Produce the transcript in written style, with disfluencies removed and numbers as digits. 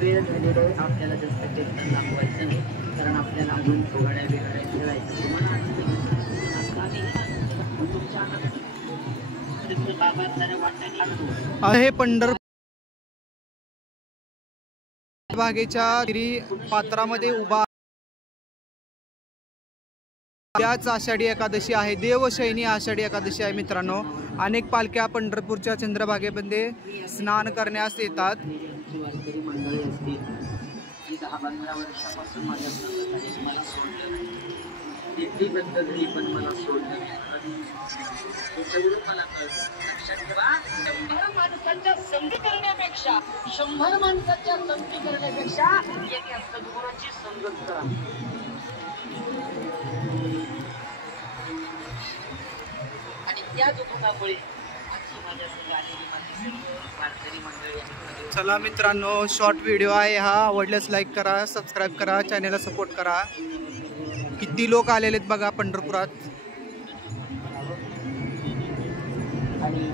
वेळ झालेला आहे, आपल्याला जास्त कीर्तन दाखवायचं नाही, कारण आपल्याला अजून थोड्या वेगळ्या खेळायचं. हे पंढरपूर बागेच्या पात्रामध्ये उभा. त्याच आषाढी एकादशी आहे, देवशयनी आषाढी एकादशी आहे मित्रांनो. अनेक पालख्या पंढरपूरच्या चंद्रभागेमध्ये स्नान करण्यास येतात. मंडळी असतील की 10-15 वर्षापासून माझ्या मला सोडलं नाही, दिंडी बंद झाली पण मला सोडलं नाही. मला लक्षात ठेवा, 100 माणसांच्या संगती करण्यापेक्षा 100 माणसांच्या संगती करण्यापेक्षा एका सद्गुरूची संगत करा. आणि त्या दुःखामुळे चला मित्रांनो, शॉर्ट व्हिडिओ आहे हा. आवडल्यास लाईक करा, सबस्क्राईब करा, चॅनलला सपोर्ट करा. किती लोक आलेले आहेत बघा पंढरपुरात. आणि